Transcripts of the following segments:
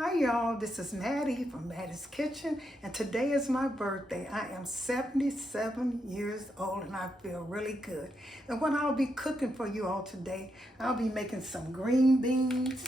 Hi y'all, this is Mattie from Mattie's Kitchen, and today is my birthday. I am 77 years old and I feel really good. And what I'll be cooking for you all today, I'll be making some green beans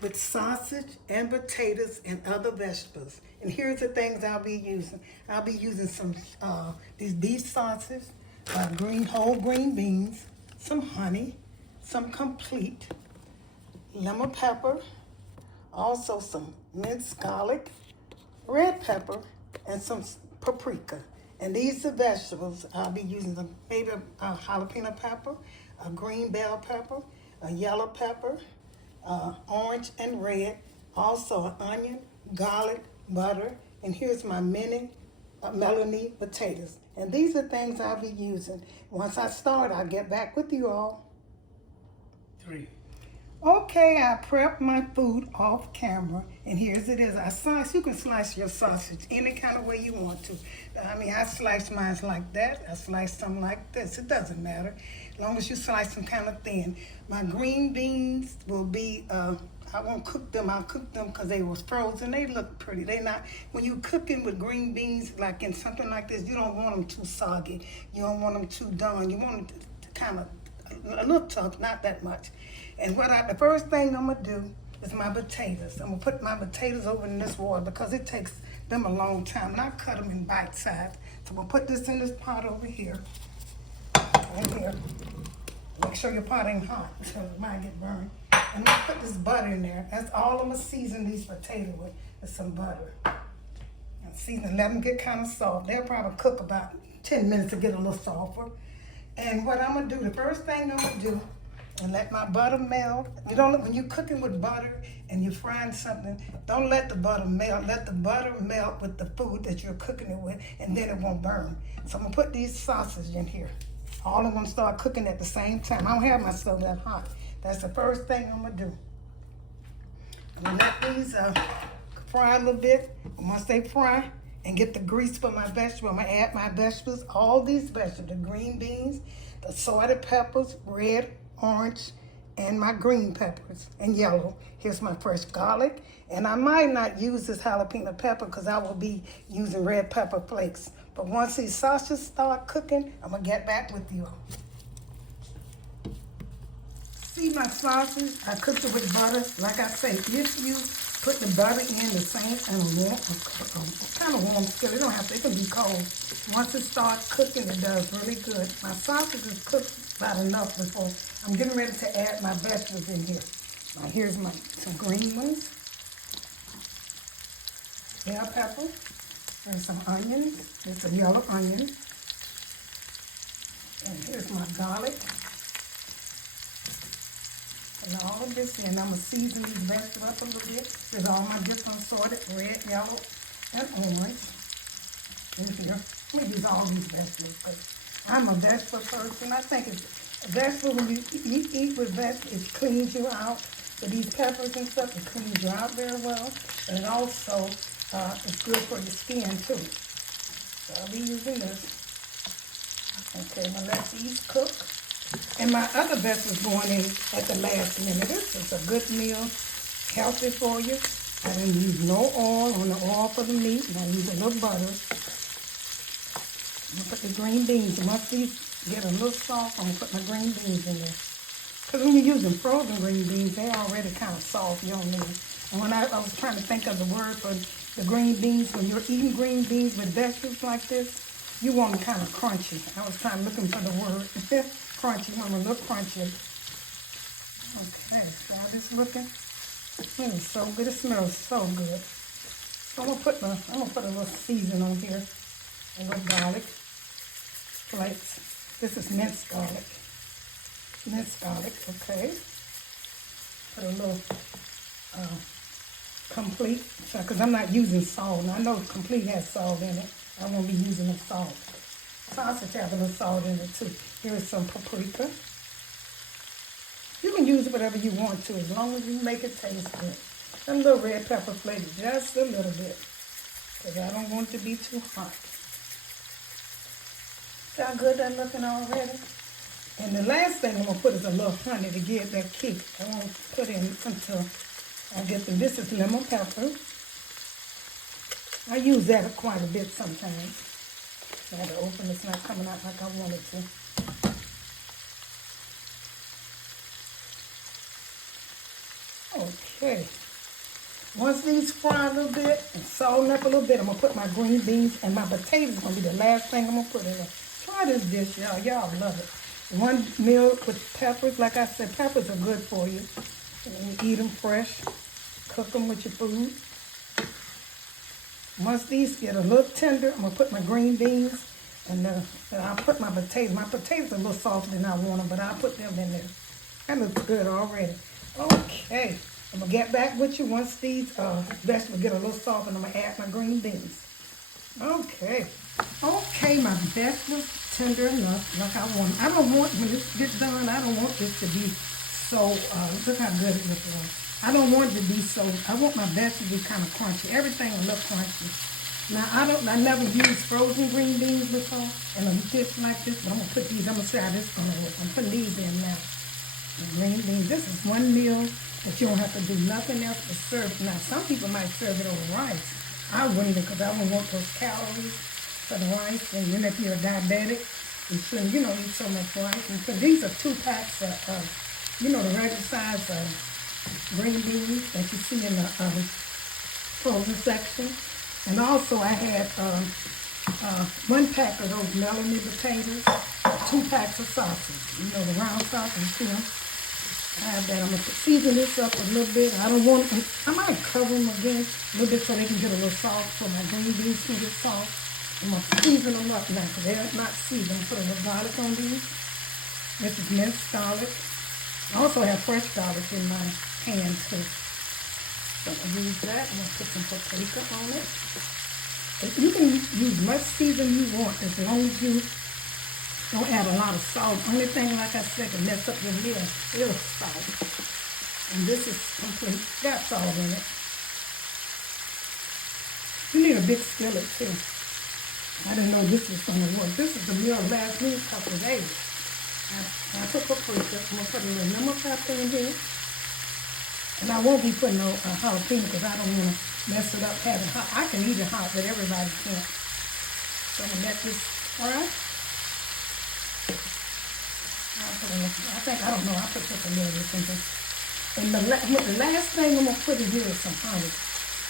with sausage and potatoes and other vegetables. And here's the things I'll be using. I'll be using some these beef sausage, whole green beans, some honey, some complete, lemon pepper, also some minced garlic, red pepper, and some paprika. And these are vegetables. I'll be using maybe a jalapeno pepper, a green bell pepper, a yellow pepper, orange and red, also an onion, garlic, butter, and here's my mini melony potatoes. And these are things I'll be using. Once I start, I'll get back with you all. 3. Okay, I prepped my food off camera, and here's it is. You can slice your sausage any kind of way you want to. I mean, I slice mine like that. I slice some like this. It doesn't matter, as long as you slice them kind of thin. My green beans will be, I won't cook them. I'll cook them because they was frozen. They look pretty. They not, when you cooking with green beans, like in something like this, you don't want them too soggy. You don't want them too done. You want them to kind of, a little tough, not that much. And the first thing I'm gonna do is my potatoes. I'm gonna put my potatoes over in this water because it takes them a long time. And I cut them in bite size. So I'm gonna put this in this pot over here. And here. Make sure your pot ain't hot so it might get burned. And let's put this butter in there. That's all I'm gonna season these potatoes with, is some butter. And season, let them get kind of soft. They'll probably cook about 10 minutes to get a little softer. And what I'm gonna do, the first thing I'm gonna do, and let my butter melt. You don't, when you're cooking with butter and you're frying something, don't let the butter melt. Let the butter melt with the food that you're cooking it with, and then it won't burn. So I'm gonna put these sausage in here. All of them start cooking at the same time. I don't have my stove that hot. That's the first thing I'm gonna do. I'm gonna let these fry a little bit. And once they fry and get the grease for my vegetable, I'm gonna add my vegetables, all these vegetables, the green beans, the sauteed peppers, red, orange, and my green peppers and yellow. Here's my fresh garlic, and I might not use this jalapeno pepper because I will be using red pepper flakes. But once these sausages start cooking, I'm gonna get back with you. See my sausage? I cooked it with butter. Like I say, if you put the butter in the same kind of warm skillet, it don't have to. It can be cold. Once it starts cooking, it does really good. My sausage is cooked about enough before I'm getting ready to add my vegetables in here. Now here's some green ones, bell pepper, and some onions. There's a yellow onion. And here's my garlic. And all of this in, I'm going to season these vegetables up a little bit. There's all my different sorted, red, yellow, and orange in here. I'm going to use all these vegetables, but I'm a vegetable person. I think it's a vegetable, when you eat with vegetables, it cleans you out. So these peppers and stuff, it cleans you out very well. And it also is good for your skin too. So I'll be using this. Okay, now let these cook. And my other vegetables going in at the last minute. This is a good meal, healthy for you. I didn't use no oil on the oil for the meat, and I use a little butter. I'm gonna put the green beans. Once these get a little soft, I'm gonna put my green beans in there. Because when you're using frozen green beans, they're already kind of soft. You don't need them. And when I was trying to think of the word for the green beans, when you're eating green beans with vegetables like this, you want them kind of crunchy. I was looking for the word. Crunchy, you want them a little crunchy. Okay, so how this looking? It's so good. It smells so good. So I'm gonna put a little season on here. A little garlic flakes. This is minced garlic. Minced garlic, okay. Put a little complete, because I'm not using salt. And I know complete has salt in it. I won't be using the salt. Sausage has a little salt in it too. Here's some paprika. You can use whatever you want to, as long as you make it taste good. And a little red pepper flake, just a little bit, because I don't want it to be too hot. See how good that's looking already? And the last thing I'm going to put is a little honey to give that kick. I won't put in until This is lemon pepper. I use that quite a bit sometimes. I had to open, it's not coming out like I wanted to. Okay. Once these fry a little bit and salt up a little bit, I'm going to put my green beans, and my potatoes going to be the last thing I'm going to put in there. Try this dish, y'all. Y'all love it. 1 meal with peppers. Like I said, peppers are good for you. And you eat them fresh. Cook them with your food. Once these get a little tender, I'm going to put my green beans, and I'll put my potatoes. My potatoes are a little softer than I want them, but I'll put them in there. That looks good already. Okay. I'm going to get back with you once these vegetables get a little soft, and I'm going to add my green beans. Okay. Okay, my vegetables tender enough like I want. I don't want, when this gets done, I don't want this to be so, look how good it looks like. I don't want it to be so, I want my vegetables to be kind of crunchy. Everything will look crunchy. Now, I never used frozen green beans before in a dish like this, but I'm going to put these, I'm going to see how this is going to look. I'm putting these in now. The green beans. This is 1 meal that you don't have to do nothing else but serve. Now, some people might serve it over rice. I wouldn't, because I don't want those calories for the rice. And then if you're a diabetic, you shouldn't, eat so much rice. And so these are 2 packs of, the regular size green beans that you see in the frozen section. And also I had 1 pack of those melony potatoes, 2 packs of sausage. The round sausage, I have that. I'm going to season this up a little bit. I might cover them again a little bit so they can get a little soft, so my green beans can get soft. I'm going to season them up now, because they're not seasoned. I'm going to put a little garlic on these. This is minced garlic. I also have fresh garlic in my pan too. So I'm going to use that. I'm going to put some paprika on it. You can use much season you want, as long as you don't add a lot of salt. Only thing, like I said, can mess up your meal is salt. And this is complete. Got salt in it. You need a big skillet too. I didn't know this was going to work. This is the meal last week couple of days. I put paprika. I'm going to put a little lemon pepper in here. And I won't be putting no jalapeno, because I don't want to mess it up having hot. I can eat it hot, but everybody can't. So I'm going to let this fry. I put just a little bit in this. And the last thing I'm going to put in here is some honey,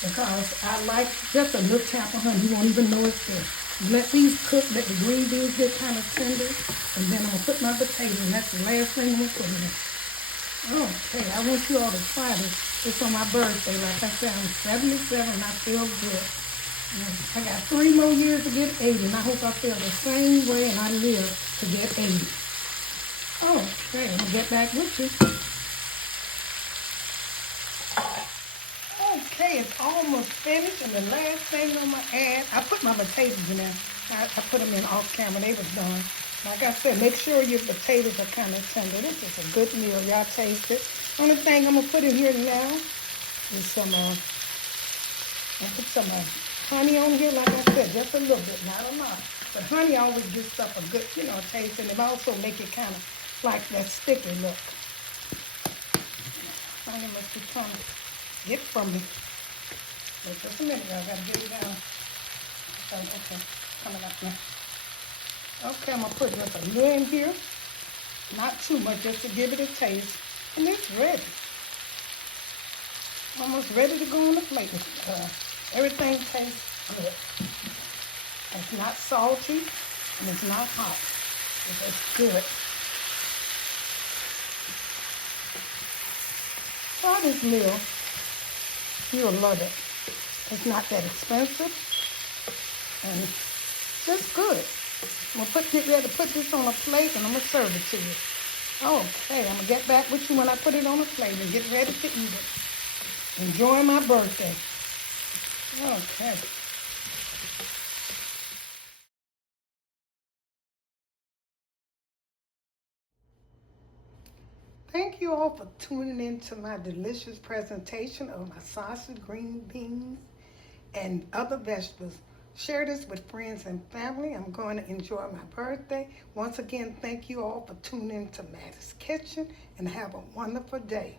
because I like just a little tap of honey. You won't even know it's there. Let these cook, let the green beans get kind of tender, and then I'm going to put my potatoes, and that's the last thing I'm going to put in. Okay, I want you all to try this. It's on my birthday. Like I said, I'm 77 and I feel good. I got 3 more years to get 80, and I hope I feel the same way and I live to get 80. Okay, I'm going to get back with you. Okay, it's almost finished, and the last thing I'm going to add, I put my potatoes in there. I put them in off camera. They was done. Like I said, make sure your potatoes are kind of tender. This is a good meal. Y'all taste it. Only thing I'm going to put in here now is some, I'll put some honey on here, like I said, just a little bit, not a lot. But honey always gives stuff a good, taste, and it also make it kind of like that sticky look. Honey must be trying to get from me. Wait just a minute, I got to get it down. Okay, coming up now. Okay, I'm going to put just a little in here. Not too much, just to give it a taste. And it's ready. Almost ready to go on the plate. Everything tastes good. It's not salty, and it's not hot. It's good. Try this meal. You'll love it. It's not that expensive, and it's just good. I'm going to get ready to put this on a plate, and I'm going to serve it to you. Okay, I'm going to get back with you when I put it on a plate and get ready to eat it. Enjoy my birthday. Okay. Thank you all for tuning in to my delicious presentation of my sausage, green beans, and other vegetables. Share this with friends and family. I'm going to enjoy my birthday. Once again, thank you all for tuning in to Mattie's Kitchen, and have a wonderful day.